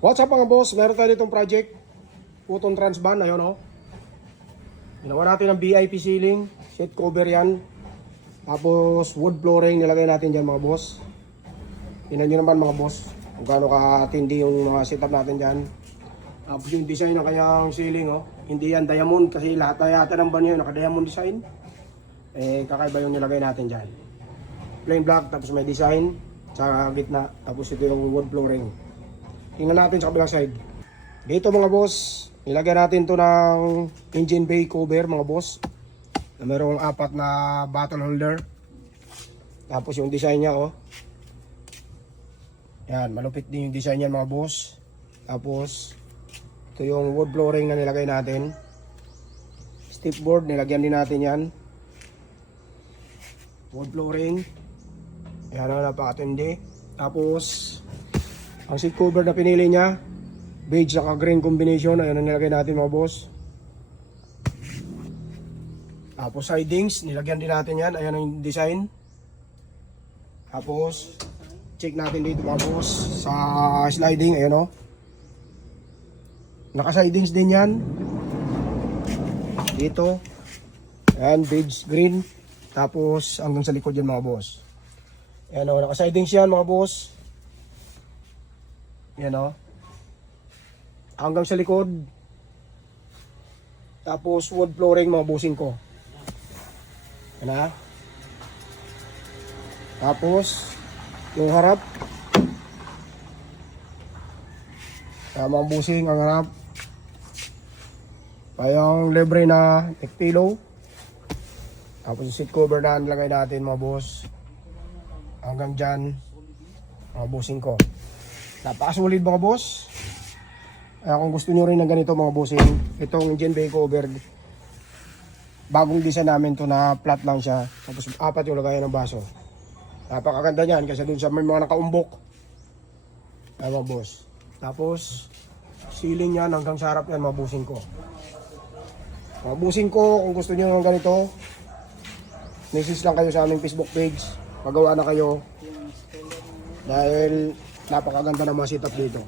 What's up mga boss? Meron tayo ditong project. Putong transban. Ayun o. Ginawa natin ng VIP ceiling. Seat cover yan. Tapos wood flooring nilagay natin dyan mga boss. Tingnan nyo naman mga boss kung gaano katindi yung mga setup natin dyan. Tapos yung design ng kanyang ceiling oh. Hindi yan diamond kasi lahat na yata ng banyo naka-diamond design. Kakaiba yung nilagay natin dyan. Plain black tapos may design sa gitna. Tapos ito yung wood flooring. Tingnan natin sa kabilang side. Dito mga boss, nilagay natin to ng engine bay cover mga boss. Na mayroong 4 na bottle holder. Tapos yung design niya oh. Yan, malupit din yung design niya mga boss. Tapos ito yung wood flooring na nilagay natin. Step board, nilagyan din natin yan. Wood flooring. Yan ang napakatindi. Tapos ang seat cover na pinili niya, beige at green combination. Ayun ang nilagay natin mga boss. Tapos sidings, nilagyan din natin yan. Ayan ang design. Tapos check natin dito mga boss sa sliding. Ayan o. Naka-sidings din yan. Dito. Ayan, beige green. Tapos hanggang sa likod yan mga boss. Ayan o, naka-sidings yan mga boss. Yan o. Hanggang sa likod. Tapos wood flooring mga busing ko. Yan na. Tapos yung harap. Mga busing ang harap. Yung libre na neck pillow. Tapos yung seat cover na nilagay natin mga boss. Hanggang dyan. Mga busing ko. Napakasulit mga boss. Kung gusto nyo rin ng ganito mga bossing, itong engine bay cover, bagong design namin to na flat lang siya. Tapos 4 yung lagayan ng baso. Napakaganda niyan kasi dun sa may mga nakaumbok. Ay mga boss. Tapos ceiling yan hanggang sa harap yan mga bossing ko. Mga bossing ko, kung gusto nyo ng ganito, message lang kayo sa aming Facebook page. Magawa na kayo. Dahil napakaganda ng mga setup dito.